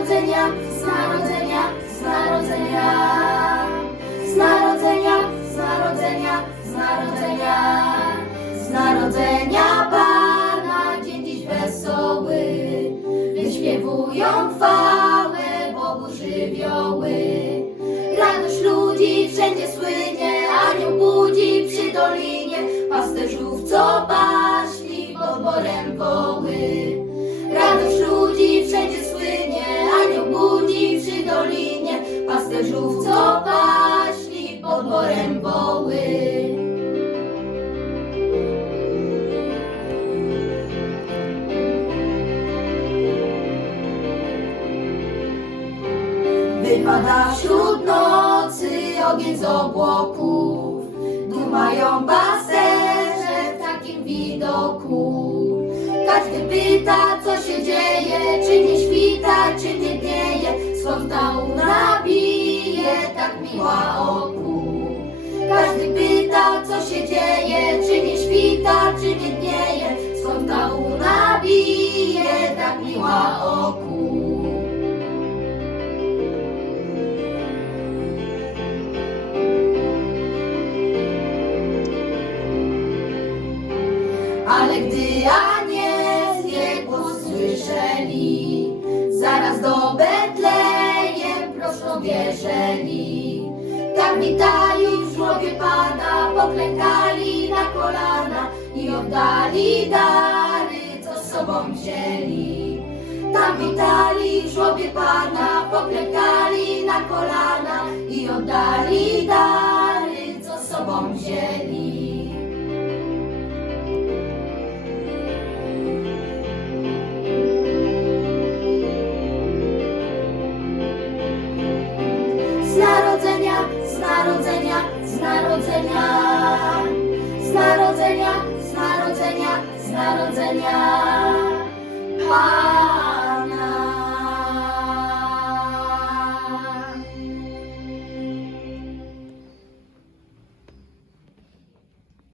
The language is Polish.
narodzenia, z narodzenia, z narodzenia, z narodzenia, z narodzenia, z narodzenia, z narodzenia Pana dzień dziś wesoły, wyśpiewują chwałę Bogu żywioły. Radość ludzi wszędzie słynie, anioł budzi przy dolinie, pasterzów co paśli pod borem wodą. Krów, co paśli pod borem woły. Wypada wśród nocy ogień z obłoków, dumają pasterze w takim widoku. Każdy pyta, co się dzieje, czy nie świta, czy nie dnieje, skąd ta bije, tak miła oku. Każdy pyta, co się dzieje, czy nie świta, czy nie dnieje, skąd ta łuna bije, tak miła oku. Ale gdy anielskie usłyszeli, zaraz do Betlejem prosto bieżeli. Tam witali w żłobie Pana, poklękali na kolana i oddali dary, co z sobą wzięli. Tam witali w żłobie Pana, poklękali na kolana i oddali dary, narodzenia, z